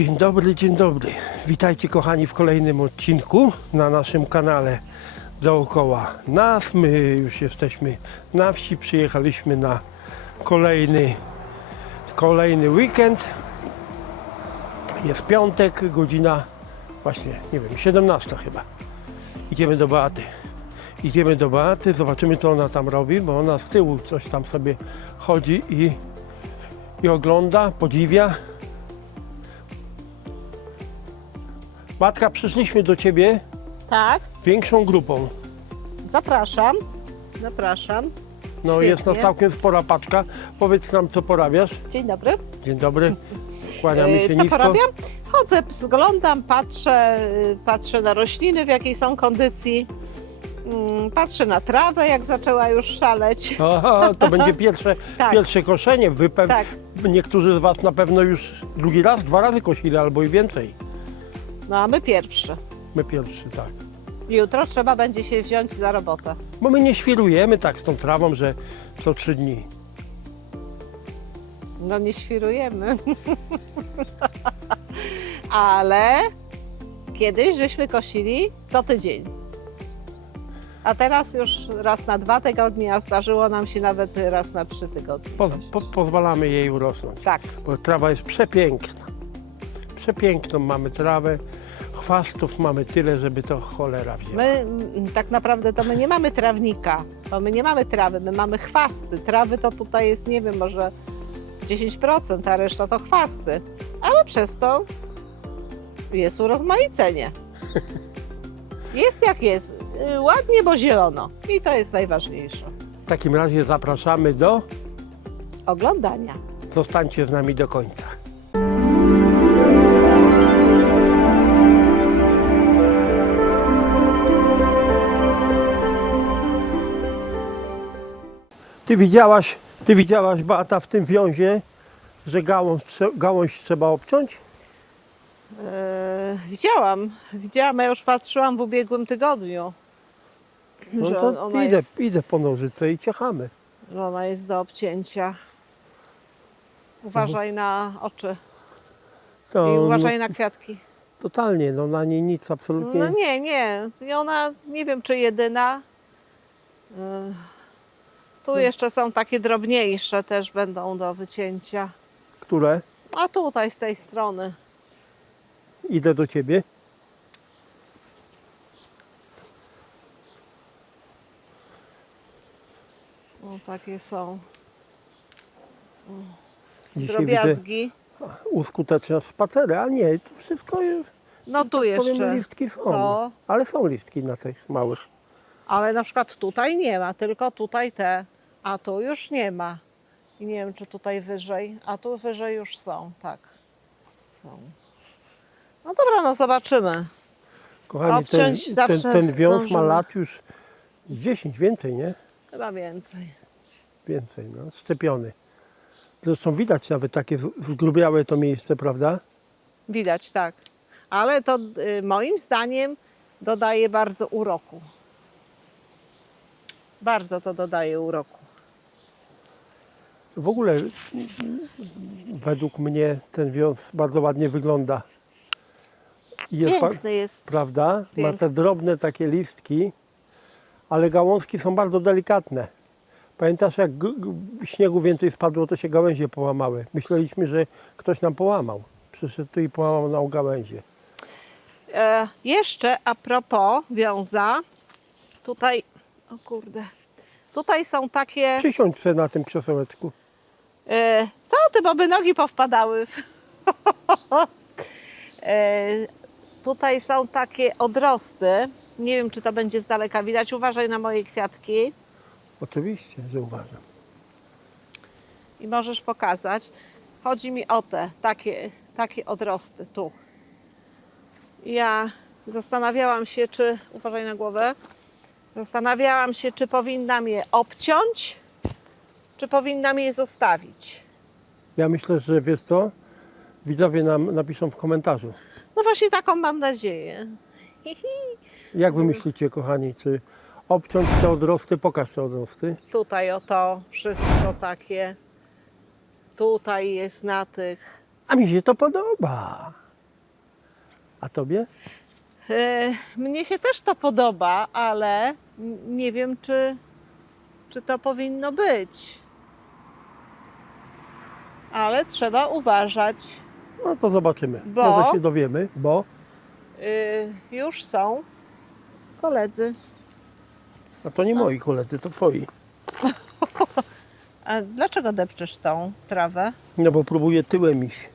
Dzień dobry, dzień dobry. Witajcie kochani w kolejnym odcinku na naszym kanale Dookoła Nas. My już jesteśmy na wsi, przyjechaliśmy na kolejny weekend. Jest piątek, godzina właśnie, nie wiem, 17 chyba. Idziemy do Beaty, zobaczymy co ona tam robi, bo ona z tyłu coś tam sobie chodzi i ogląda, podziwia. Matka, przyszliśmy do Ciebie Tak, większą grupą. zapraszam. Zapraszam. No Świetnie. jest nas całkiem spora paczka. Powiedz nam, co porabiasz. Dzień dobry. Dzień dobry. Kłaniamy się Co nisko. porabiam? Chodzę, zglądam, patrzę na rośliny, w jakiej są kondycji. Patrzę na trawę, jak zaczęła już szaleć. Aha, to będzie Tak. pierwsze koszenie. Tak. Niektórzy z Was na pewno już drugi raz, 2 razy kosili albo i więcej. No a my pierwszy. My pierwszy, tak. Jutro trzeba będzie się wziąć za robotę. Bo my nie świrujemy tak z tą trawą, że co 3 dni. No nie świrujemy. Ale kiedyś żeśmy kosili co tydzień. A teraz już raz na 2 tygodnie, a zdarzyło nam się nawet raz na 3 tygodnie. Pozwalamy jej urosnąć. Tak. Bo trawa jest przepiękna. Przepiękną mamy trawę. Chwastów mamy tyle, żeby to cholera wzięła. My tak naprawdę to my nie mamy trawnika, bo my nie mamy trawy, my mamy chwasty. Trawy to tutaj jest, nie wiem, może 10%, a reszta to chwasty. Ale przez to jest urozmaicenie. Jest jak jest. Ładnie, bo zielono. I to jest najważniejsze. W takim razie zapraszamy do... Oglądania. Zostańcie z nami do końca. Ty widziałaś, Beata, w tym wiązie, że gałąź trzeba obciąć? Widziałam, ja już patrzyłam w ubiegłym tygodniu. No że to ona idę po nożyce i ciechamy. że ona jest do obcięcia. Uważaj na oczy To, i uważaj na kwiatki. totalnie, no na niej nic absolutnie. No nie. I ona, nie wiem czy jedyna. Tu jeszcze są takie drobniejsze, też będą do wycięcia. Które? A tutaj z tej strony. Idę do ciebie. O, takie są Dzisiaj widzę drobiazgi. uskutecznia spacery, a nie, to wszystko jest. No tu Powiem, jeszcze. listki są, To. ale są listki na tych małych. Ale na przykład tutaj nie ma, tylko tutaj te, a tu już nie ma. I nie wiem, czy tutaj wyżej, a tu wyżej już są, tak. Są. No dobra, no zobaczymy. Kochani, ten Obciąć zawsze wiąz ma zdążymy. lat już 10, więcej, nie? Chyba więcej. Więcej, no, szczepiony. Zresztą widać nawet takie zgrubiałe to miejsce, prawda? Widać, tak. Ale to moim zdaniem dodaje bardzo uroku. Bardzo to dodaje uroku. W ogóle według mnie ten wiąz bardzo ładnie wygląda. Jest, Piękny jest. prawda? Ma Piękny. te drobne takie listki, ale gałązki są bardzo delikatne. Pamiętasz, jak śniegu więcej spadło, to się gałęzie połamały. Myśleliśmy, że ktoś nam połamał. Przyszedł tu i połamał nam gałęzie. Jeszcze a propos wiąza, tutaj, o kurde, tutaj są takie, Przysiądź sobie na tym krzesełeczku. co ty, bo by nogi powpadały. Tutaj są takie odrosty, nie wiem czy to będzie z daleka widać, uważaj na moje kwiatki Oczywiście, że uważam. i możesz pokazać. Chodzi mi o te, takie odrosty tu. Ja zastanawiałam się, uważaj na głowę, zastanawiałam się, czy powinnam je obciąć, czy powinnam je zostawić. Ja myślę, że wiesz co? Widzowie nam napiszą w komentarzu. No właśnie taką mam nadzieję. Jak wy myślicie, kochani, czy obciąć te odrosty? Pokaż te odrosty. Tutaj oto wszystko takie. Tutaj jest na tych. A mi się to podoba. A tobie? Mnie się też to podoba, ale nie wiem, czy to powinno być. Ale trzeba uważać. No to zobaczymy. Bo? Może się dowiemy, bo... Już są koledzy. A to nie moi koledzy, to twoi. A dlaczego depczesz tą trawę? No bo próbuję tyłem iść.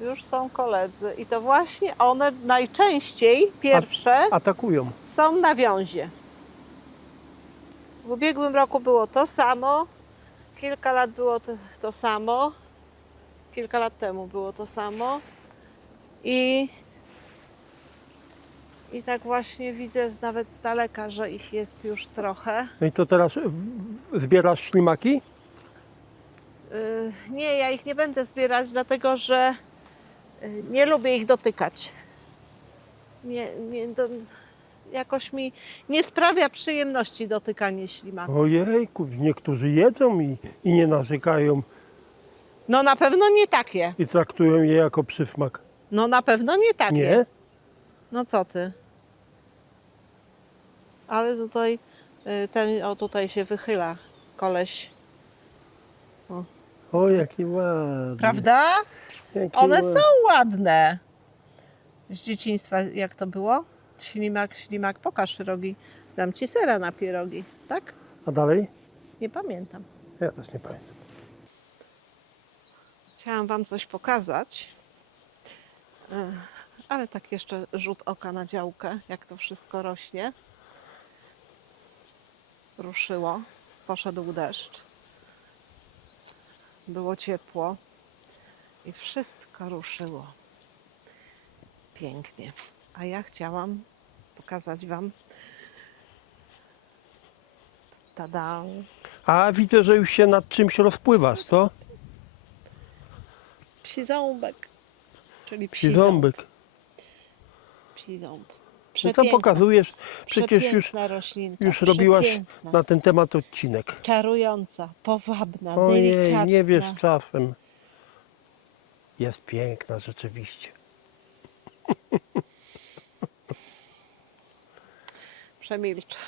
Już są koledzy i to właśnie one najczęściej pierwsze Atakują. są na wiązie. W ubiegłym roku było to samo, kilka lat było to samo, kilka lat temu było to samo i tak właśnie widzę nawet z daleka, że ich jest już trochę. No i to teraz zbierasz ślimaki? Nie, ja ich nie będę zbierać, dlatego że nie lubię ich dotykać. Jakoś mi nie sprawia przyjemności dotykanie ślimaków. Ojejku, niektórzy jedzą i nie narzekają No na pewno nie takie. i traktują je jako przysmak. No na pewno nie takie. Nie? No co ty? Ale tutaj tutaj się wychyla koleś. O, jaki ładny. Prawda? Jaki One ładny. są ładne. Z dzieciństwa jak to było? Ślimak, pokaż rogi. Dam ci sera na pierogi, tak? A dalej? Nie pamiętam. Ja też nie pamiętam. Chciałam wam coś pokazać. Ale tak jeszcze rzut oka na działkę, jak to wszystko rośnie. Ruszyło, poszedł deszcz. Było ciepło i wszystko ruszyło. Pięknie. A ja chciałam pokazać wam. Tada! A widzę, że już się nad czymś rozpływasz, co? Psi ząbek. Czyli Psi ząbek. Psi ząb. No co pokazujesz? Przecież Przepiękna roślinka. już robiłaś przepiękna. na ten temat odcinek. Czarująca, powabna, Ojej, delikatna. nie wiesz czasem. Jest piękna rzeczywiście. Przemilczę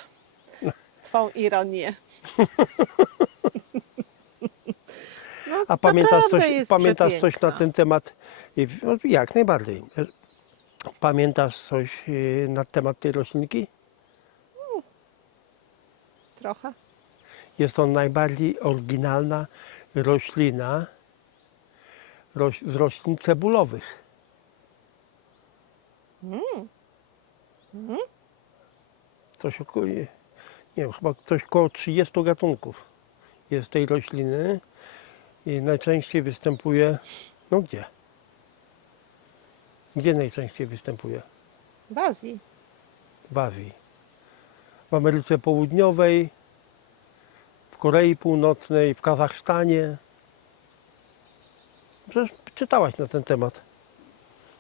twą ironię. No, A pamiętasz naprawdę coś, jest pamiętasz coś na przepiękna. ten temat? No, jak najbardziej. Pamiętasz coś na temat tej roślinki? Trochę. Jest to najbardziej oryginalna roślina z roślin cebulowych. Coś około, nie wiem, chyba coś około 30 gatunków jest tej rośliny i najczęściej występuje, no gdzie? Gdzie najczęściej występuje? W Azji. W Azji. W Ameryce Południowej, w Korei Północnej, w Kazachstanie. Przecież czytałaś na ten temat.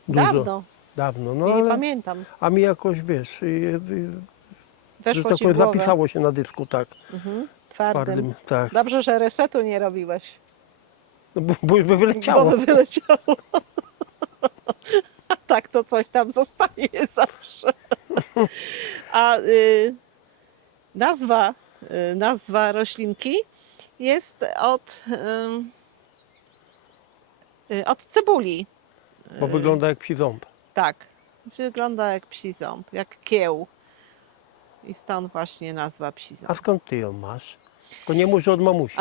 Dużo. Dawno. Dawno, no Ja nie ale, pamiętam. a mi jakoś, wiesz, że Weszło tak ci powiem, w głowę. zapisało się na dysku, tak, Twardym. twardym, tak. Dobrze, że resetu nie robiłeś. No, bo już by wyleciało. Bo by wyleciało. A tak to coś tam zostaje zawsze. A nazwa roślinki jest od cebuli. Bo wygląda jak psi ząb. Tak, wygląda jak psi ząb, jak kieł. I stąd właśnie nazwa psi ząb. A skąd ty ją masz? Tylko nie mów, że od mamusi.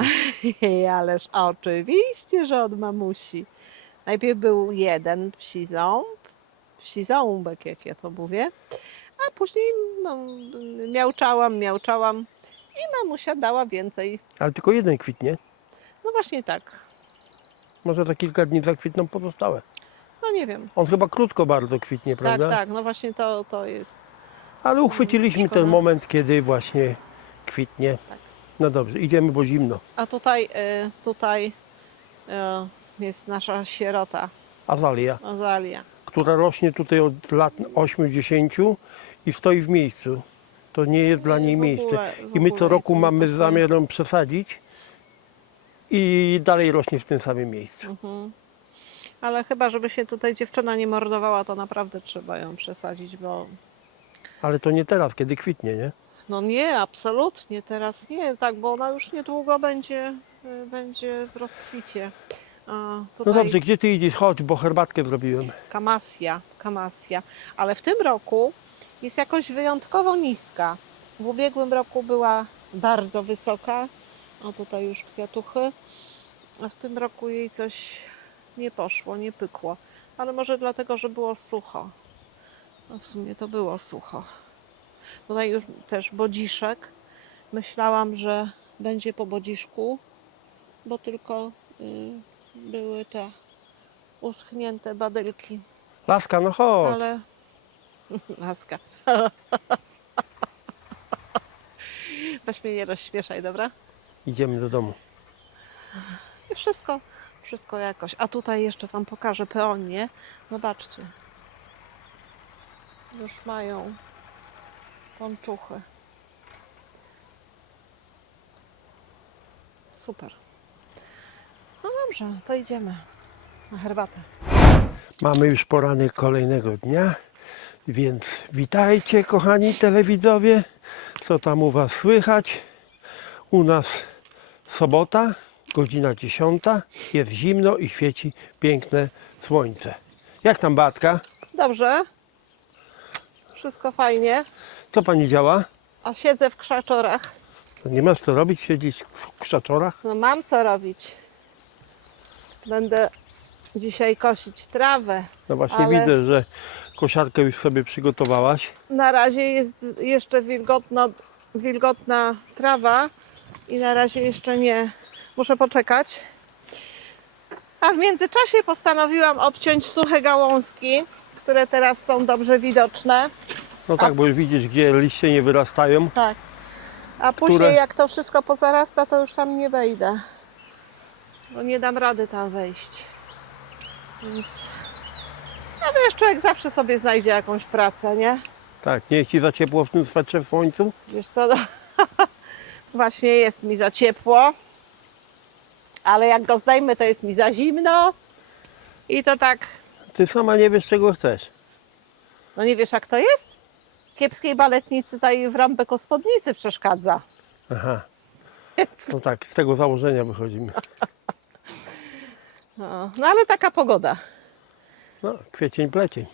Ależ oczywiście, że od mamusi. Najpierw był jeden psi ząbek, jak ja to mówię, a później no, miauczałam i mamusia dała więcej. Ale tylko jeden kwitnie. No właśnie tak. Może za kilka dni zakwitną pozostałe. No nie wiem. On chyba krótko bardzo kwitnie, prawda? Tak, no właśnie to jest. Ale uchwyciliśmy Szkoda. ten moment, kiedy właśnie kwitnie. No dobrze, idziemy, bo zimno. A tutaj jest nasza sierota, Azalia, azalia. która rośnie tutaj od lat 80 i stoi w miejscu. To nie jest dla niej w miejsce. ogóle I my co roku nie mamy pasuje. zamiar ją przesadzić i dalej rośnie w tym samym miejscu. Ale chyba, żeby się tutaj dziewczyna nie mordowała, to naprawdę trzeba ją przesadzić, bo Ale to nie teraz, kiedy kwitnie, nie? no nie, absolutnie teraz nie, tak, bo ona już niedługo będzie w rozkwicie. A No tutaj dobrze, gdzie ty idziesz? Chodź, bo herbatkę zrobiłem. kamasja, ale w tym roku jest jakoś wyjątkowo niska. W ubiegłym roku była bardzo wysoka, a tutaj już kwiatuchy, a w tym roku jej coś nie poszło, nie pykło, ale może dlatego, że było sucho. No w sumie to było sucho. Tutaj już też bodziszek. Myślałam, że będzie po bodziszku, bo tylko były te uschnięte badylki, Laska, no chodź. ale laska. Weź mnie nie rozśmieszaj, dobra? Idziemy do domu. I wszystko jakoś. A tutaj jeszcze Wam pokażę peonię. Zobaczcie. Już mają pączuchy. Super. No dobrze, to idziemy na herbatę. Mamy już poranek kolejnego dnia, więc witajcie kochani telewidzowie. Co tam u Was słychać? U nas sobota, godzina 10. Jest zimno i świeci piękne słońce. Jak tam Beatka? Dobrze. Wszystko fajnie. Co Pani działa? A siedzę w krzaczorach. Nie masz co robić, siedzieć w krzaczorach? No mam co robić. Będę dzisiaj kosić trawę. No właśnie Ale widzę, że kosiarkę już sobie przygotowałaś. na razie jest jeszcze wilgotna trawa i na razie jeszcze nie. Muszę poczekać. A w międzyczasie postanowiłam obciąć suche gałązki, które teraz są dobrze widoczne. No tak, bo już widzisz, gdzie liście nie wyrastają. Tak. A później jak to wszystko pozarasta, to już tam nie wejdę. Bo nie dam rady tam wejść. Więc no wiesz, człowiek zawsze sobie znajdzie jakąś pracę, nie? Tak, nie jest Ci za ciepło w tym swetrze w słońcu? Wiesz co, no, właśnie jest mi za ciepło, ale jak go zdejmę, to jest mi za zimno i to tak, Ty sama nie wiesz, czego chcesz. no nie wiesz jak to jest? Kiepskiej baletnicy tutaj w rąbek o spódnicy przeszkadza. Aha, Więc, no tak, z tego założenia wychodzimy. no ale taka pogoda. No, kwiecień, plecień.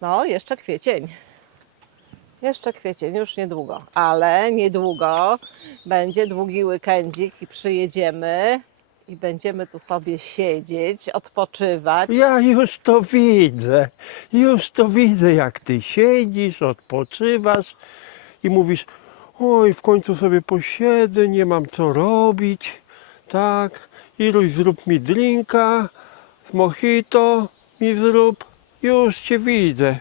No, jeszcze kwiecień. Jeszcze kwiecień, już niedługo. Ale niedługo będzie długi weekendzik i przyjedziemy i będziemy tu sobie siedzieć, odpoczywać. Ja już to widzę, jak Ty siedzisz, odpoczywasz i mówisz, oj, w końcu sobie posiedzę, nie mam co robić, tak, Iluś zrób mi drinka, z mojito mi zrób, już Cię widzę.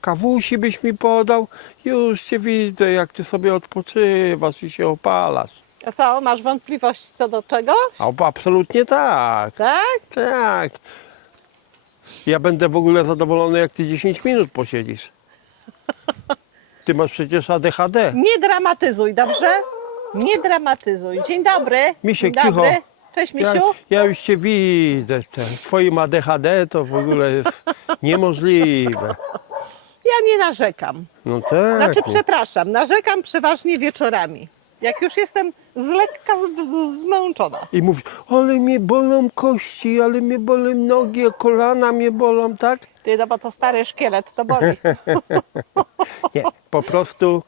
Kawusi byś mi podał, już Cię widzę, jak Ty sobie odpoczywasz i się opalasz. A co, masz wątpliwości co do czego? A absolutnie tak, Tak? tak. Ja będę w ogóle zadowolony, jak Ty 10 minut posiedzisz. Ty masz przecież ADHD. Nie dramatyzuj, dobrze? Nie dramatyzuj. Dzień dobry. Misiek, Dzień dobry. cicho. Cześć, Ja, Misiu. ja już Cię widzę. Z Twoim ADHD to w ogóle jest niemożliwe. Ja nie narzekam. No tak. Znaczy, no. przepraszam, narzekam przeważnie wieczorami. Jak już jestem z lekka zmęczona. I mówisz, ale mnie bolą kości, ale mnie bolą nogi, kolana mnie bolą, tak? Ty, no bo to stary szkielet, to boli. Nie, po prostu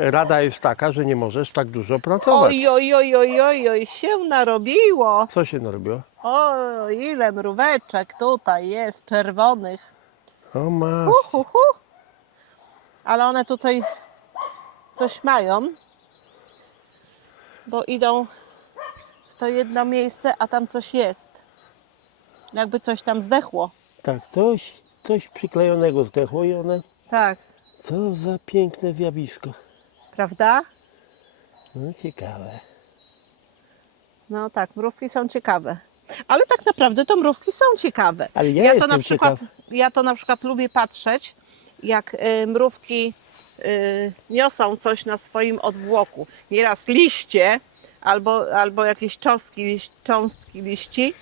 rada jest taka, że nie możesz tak dużo pracować. Oj, oj, oj, oj, oj, oj, się narobiło. Co się narobiło? O, ile mróweczek tutaj jest, czerwonych. O masz. Ale one tutaj coś mają, bo idą w to jedno miejsce, a tam coś jest. Jakby coś tam zdechło. Tak, coś przyklejonego zdechło i one... Tak. Co za piękne zjawisko. Prawda? No ciekawe. No tak, mrówki są ciekawe. Ale tak naprawdę to mrówki są ciekawe. Ale ja to jestem na przykład, ciekaw. ja to na przykład lubię patrzeć, jak mrówki niosą coś na swoim odwłoku. Nieraz liście albo jakieś cząstki liści.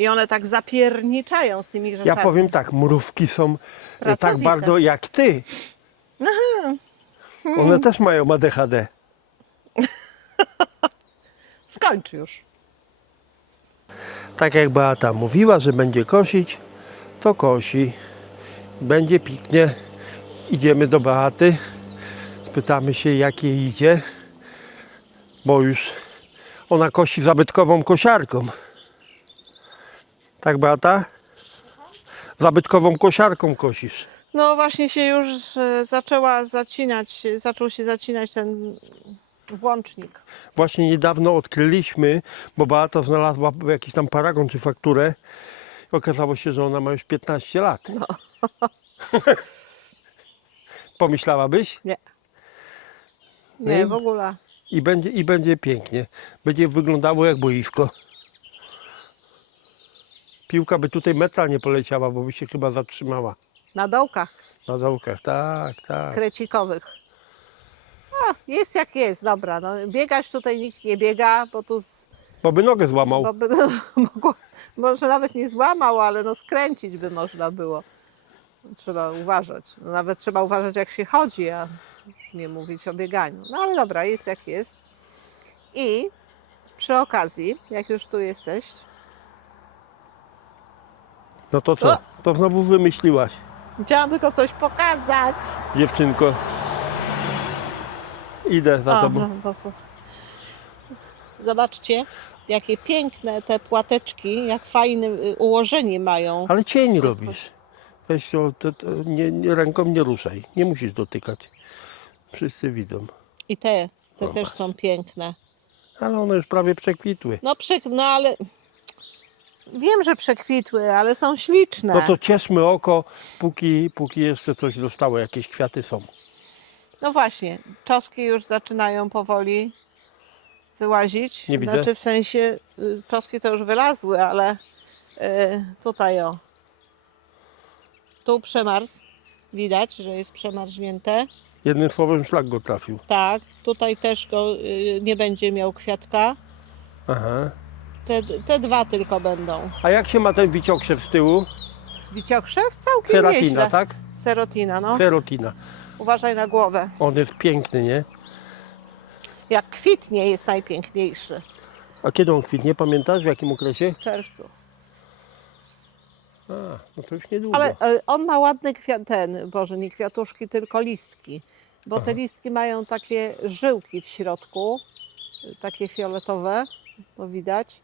I one tak zapierniczają z tymi rzeczami. Ja powiem tak, mrówki są tak Pracowite. bardzo jak ty. One też mają ADHD. Skończ już. Tak jak Beata mówiła, że będzie kosić, to kosi. Będzie piknie. Idziemy do Beaty. Pytamy się, jak jej idzie. Bo już ona kosi zabytkową kosiarką. Tak, Beata? Zabytkową kosiarką kosisz. No właśnie się już zaczął się zacinać ten włącznik. Właśnie niedawno odkryliśmy, bo Beata znalazła jakiś tam paragon czy fakturę. Okazało się, że ona ma już 15 lat. No. Pomyślałabyś? Nie. No Nie, i- w ogóle. I będzie pięknie. Będzie wyglądało jak boisko. Piłka by tutaj metra nie poleciała, bo by się chyba zatrzymała. Na dołkach Na dołkach, tak, tak. krecikowych. No, jest jak jest, dobra. No, biegać tutaj nikt nie biega, bo tu Bo by nogę złamał. bo by, może nawet nie złamał, ale no skręcić by można było. Trzeba uważać. No, nawet trzeba uważać, jak się chodzi, a już nie mówić o bieganiu. No ale dobra, jest jak jest. I przy okazji, jak już tu jesteś, No to co? O! To znowu wymyśliłaś, chciałam tylko coś pokazać. dziewczynko. Idę za O, tobą. no, zobaczcie, jakie piękne te płateczki, jak fajne ułożenie mają. Ale cień robisz. Weź to ręką nie ruszaj. Nie musisz dotykać. Wszyscy widzą. I te O, też patrz. są piękne. Ale one już prawie przekwitły. No ale wiem, że przekwitły, ale są śliczne. No to cieszmy oko, póki jeszcze coś zostało, jakieś kwiaty są. No właśnie, czosnki już zaczynają powoli wyłazić. Nie widzę. Znaczy w sensie czosnki to już wylazły, ale tutaj o. Tu przemarzł. Widać, że jest przemarznięte. Jednym słowem szlak go trafił. Tak, tutaj też go nie będzie miał kwiatka. Aha. Te dwa tylko będą. A jak się ma ten wiciokrzew z tyłu? Wiciokrzew całkiem Seratina, nieźle. tak? Serotina, no. Serotina. Uważaj na głowę. On jest piękny, nie? Jak kwitnie, jest najpiękniejszy. A kiedy on kwitnie? Pamiętasz w jakim okresie? W czerwcu. A, no to już niedługo. Ale on ma ładne Boże, nie kwiatuszki, tylko listki. Bo te listki mają takie żyłki w środku, takie fioletowe, to widać.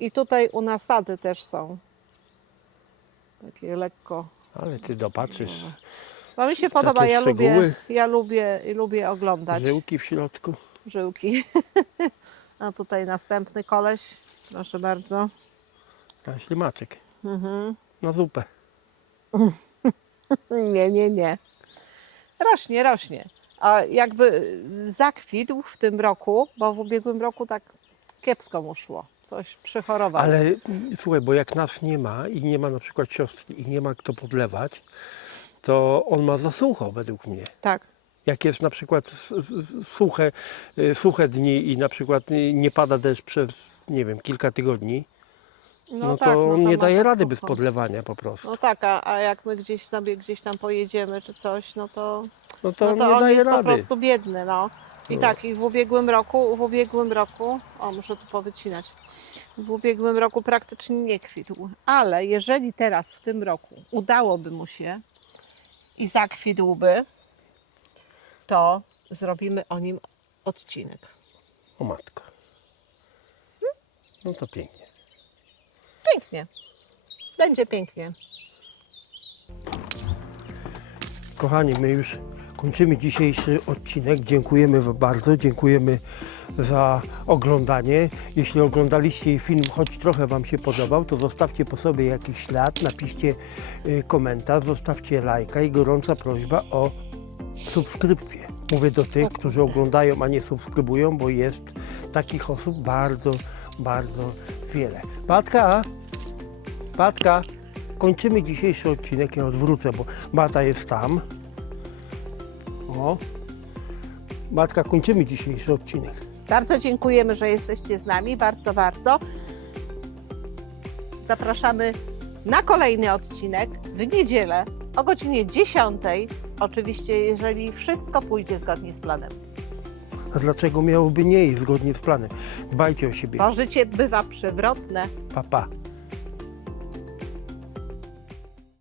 I tutaj u nasady też są. Takie lekko. Ale ty dopatrzysz. No mi się podoba, ja szczegóły. lubię oglądać Żyłki w środku. żyłki. A tutaj następny koleś, proszę bardzo. A ślimaczek. Mhm. Na zupę. Nie. Rośnie. A jakby zakwitł w tym roku, bo w ubiegłym roku tak kiepsko mu szło. Coś przychorował. Ale słuchaj, bo jak nas nie ma i nie ma na przykład siostry i nie ma kto podlewać, to on ma za sucho według mnie. Tak. Jak jest na przykład suche dni i na przykład nie pada deszcz przez, nie wiem, kilka tygodni, no to on nie ma daje za rady bez sucho. podlewania po prostu. No tak, a jak my gdzieś tam pojedziemy czy coś, no to No to on nie on daje jest po rady. prostu biedny, no. I tak, i w ubiegłym roku, o muszę tu powycinać, w ubiegłym roku praktycznie nie kwitł, ale jeżeli teraz w tym roku udałoby mu się i zakwitłby, to zrobimy o nim odcinek. O matko. No to pięknie. Pięknie. Będzie pięknie. Kochani, my już kończymy dzisiejszy odcinek. Dziękujemy Wam bardzo, dziękujemy za oglądanie. Jeśli oglądaliście film, choć trochę Wam się podobał, to zostawcie po sobie jakiś ślad, napiszcie komentarz, zostawcie lajka i gorąca prośba o subskrypcję. Mówię do tych, którzy oglądają, a nie subskrybują, bo jest takich osób bardzo, bardzo wiele. Batka, kończymy dzisiejszy odcinek. Ja odwrócę, bo Bata jest tam. O. Batka, kończymy dzisiejszy odcinek. Bardzo dziękujemy, że jesteście z nami, bardzo. zapraszamy na kolejny odcinek w niedzielę o godzinie 10. Oczywiście, jeżeli wszystko pójdzie zgodnie z planem. A dlaczego miałoby nie iść zgodnie z planem? Dbajcie o siebie. Bo życie bywa przewrotne. Pa, pa.